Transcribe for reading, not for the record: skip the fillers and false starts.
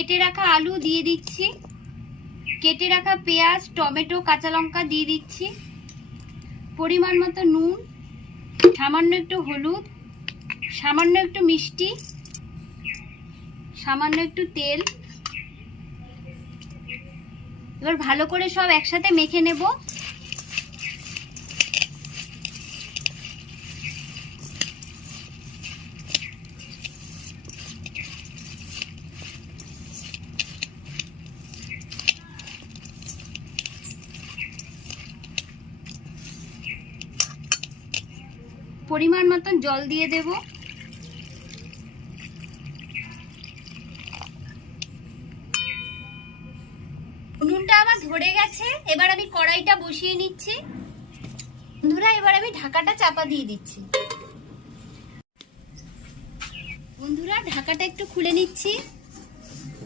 কেটে রাখা আলু দিয়ে দিচ্ছি, কেটে রাখা পেঁয়াজ, টমেটো, কাঁচা লঙ্কা দিয়ে দিচ্ছি, পরিমাণ মতো নুন, সামান্য একটু হলুদ, সামান্য একটু মিষ্টি, সামান্য একটু তেল। এবার ভালো করে সব একসাথে মেখে নেব। পরিমাণ মতন জল দিয়ে দেব। উনুনটা আমার ধরে গেছে, এবার আমি কড়াইটা বসিয়ে নিচ্ছি। বন্ধুরা, এবার আমি ঢাকাটা চাপা দিয়ে দিচ্ছি। বন্ধুরা, ঢাকাটা একটু খুলে নিচ্ছি।